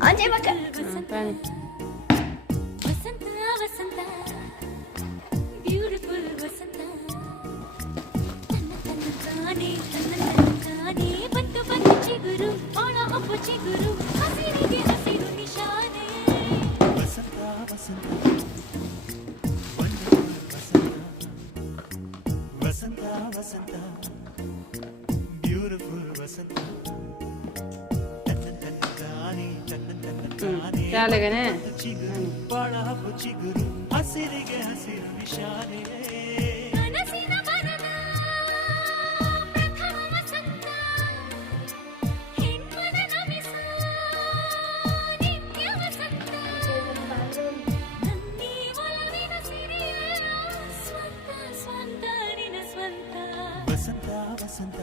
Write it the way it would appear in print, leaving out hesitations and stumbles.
ಆಚೆ ಮಕ್ಕ ಪ್ರಾಣಿ ವಸಂತ ವಸಂತ ಬ್ಯೂಟಿಫುಲ್ ವಸಂತ ತಾನೇ ಬಂತು ಬಂತು ಚಿಗುರು ಒಣ ಒಬ್ಬ ಚಿಗುರು ಹಸಿರಿಗೆ ಹಸಿರು ನಿಶಾನೆ ವಸಂತ ವಸಂತ ವಂಡರ್ಫುಲ್ ವಸಂತ ವಸಂತ ವಸಂತ ಬ್ಯೂಟಿಫುಲ್ ವಸಂತ ಚಾಲಗನೆ ಚಿಗುರು ಬಾಳ ಹಬ್ಬ ಚಿಗುರು ಹಸಿರಿಗೆ ಹಸಿರು ನಿಶಾನೆ ಕನಸಿನ ಬರದ ಪ್ರಥಮ ವಸಂತ ಹೆಣ್ಮನ ನಮಿಸ ನಿತ್ಯ ವಸಂತ ನನ್ನಿ ಒಲವಿನ ಸಿರಿಯ ಸ್ವಂತ ಸ್ವಂತ ನಿನ ಸ್ವಂತ ವಸಂತ ವಸಂತ